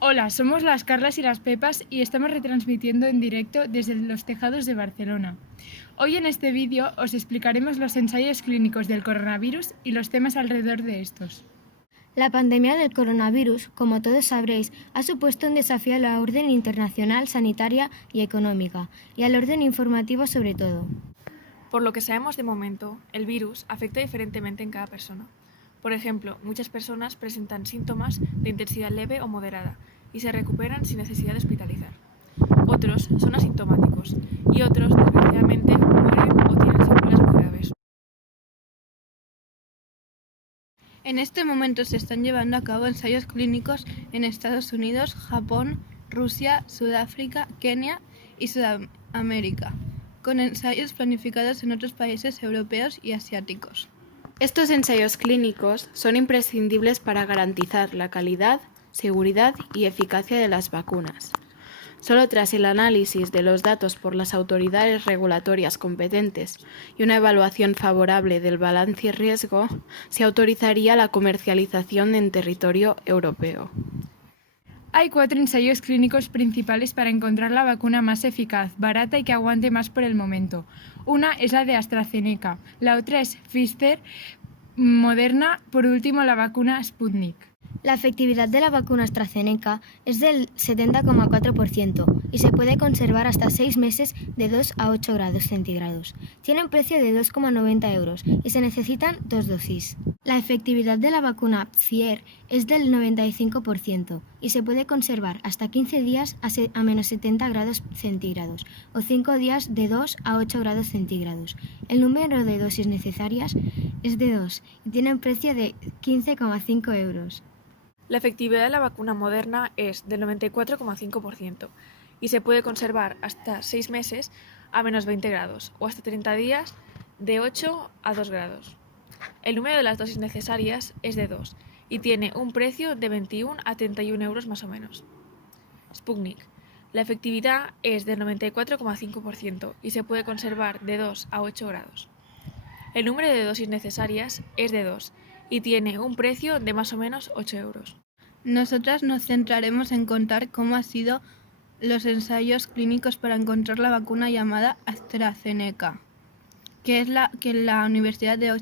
Hola, somos las Carlas y las Pepas y estamos retransmitiendo en directo desde los tejados de Barcelona. Hoy en este vídeo os explicaremos los ensayos clínicos del coronavirus y los temas alrededor de estos. La pandemia del coronavirus, como todos sabréis, ha supuesto un desafío a la orden internacional, sanitaria y económica, y al orden informativo sobre todo. Por lo que sabemos de momento, el virus afecta diferentemente en cada persona. Por ejemplo, muchas personas presentan síntomas de intensidad leve o moderada y se recuperan sin necesidad de hospitalizar. Otros son asintomáticos y otros, desgraciadamente, mueren o tienen secuelas muy graves. En este momento se están llevando a cabo ensayos clínicos en Estados Unidos, Japón, Rusia, Sudáfrica, Kenia y Sudamérica, con ensayos planificados en otros países europeos y asiáticos. Estos ensayos clínicos son imprescindibles para garantizar la calidad, seguridad y eficacia de las vacunas. Solo tras el análisis de los datos por las autoridades regulatorias competentes y una evaluación favorable del balance y riesgo, se autorizaría la comercialización en territorio europeo. Hay 4 ensayos clínicos principales para encontrar la vacuna más eficaz, barata y que aguante más por el momento. Una es la de AstraZeneca, la otra es Pfizer, Moderna, por último la vacuna Sputnik. La efectividad de la vacuna AstraZeneca es del 70,4% y se puede conservar hasta 6 meses de 2 a 8 grados centígrados. Tiene un precio de 2,90 euros y se necesitan 2 dosis. La efectividad de la vacuna Pfizer es del 95% y se puede conservar hasta 15 días a menos 70 grados centígrados o 5 días de 2 a 8 grados centígrados. El número de dosis necesarias es de 2 y tiene un precio de 15,5 euros. La efectividad de la vacuna Moderna es del 94,5% y se puede conservar hasta 6 meses a menos 20 grados o hasta 30 días de 8 a 2 grados. El número de las dosis necesarias es de 2 y tiene un precio de 21 a 31 euros más o menos. Sputnik. La efectividad es del 94,5% y se puede conservar de 2 a 8 grados. El número de dosis necesarias es de 2 y tiene un precio de más o menos 8 euros. Nosotras nos centraremos en contar cómo han sido los ensayos clínicos para encontrar la vacuna llamada AstraZeneca, que es la que la Universidad de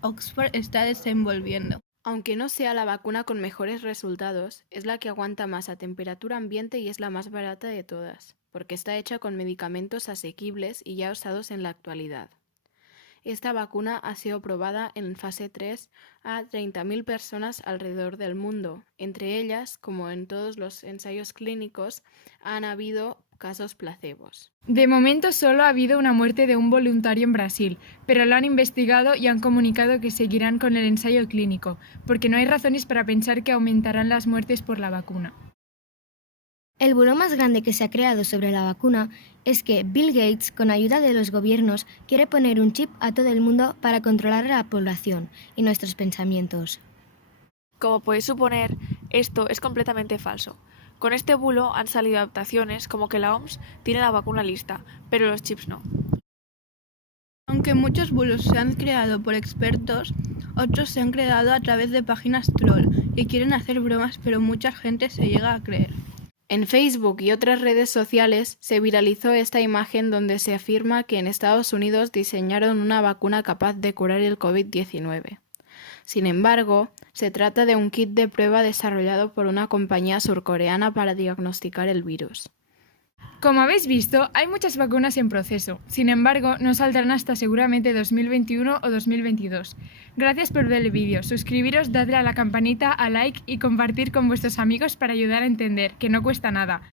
Oxford está desenvolviendo. Aunque no sea la vacuna con mejores resultados, es la que aguanta más a temperatura ambiente y es la más barata de todas, porque está hecha con medicamentos asequibles y ya usados en la actualidad. Esta vacuna ha sido probada en fase 3 a 30.000 personas alrededor del mundo. Entre ellas, como en todos los ensayos clínicos, han habido casos placebos. De momento solo ha habido una muerte de un voluntario en Brasil, pero lo han investigado y han comunicado que seguirán con el ensayo clínico, porque no hay razones para pensar que aumentarán las muertes por la vacuna. El bulo más grande que se ha creado sobre la vacuna es que Bill Gates, con ayuda de los gobiernos, quiere poner un chip a todo el mundo para controlar a la población y nuestros pensamientos. Como podéis suponer, esto es completamente falso. Con este bulo han salido adaptaciones como que la OMS tiene la vacuna lista, pero los chips no. Aunque muchos bulos se han creado por expertos, otros se han creado a través de páginas troll que quieren hacer bromas, pero mucha gente se llega a creer. En Facebook y otras redes sociales se viralizó esta imagen donde se afirma que en Estados Unidos diseñaron una vacuna capaz de curar el COVID-19. Sin embargo, se trata de un kit de prueba desarrollado por una compañía surcoreana para diagnosticar el virus. Como habéis visto, hay muchas vacunas en proceso. Sin embargo, no saldrán hasta seguramente 2021 o 2022. Gracias por ver el vídeo. Suscribiros, dadle a la campanita, a like y compartir con vuestros amigos para ayudar a entender, que no cuesta nada.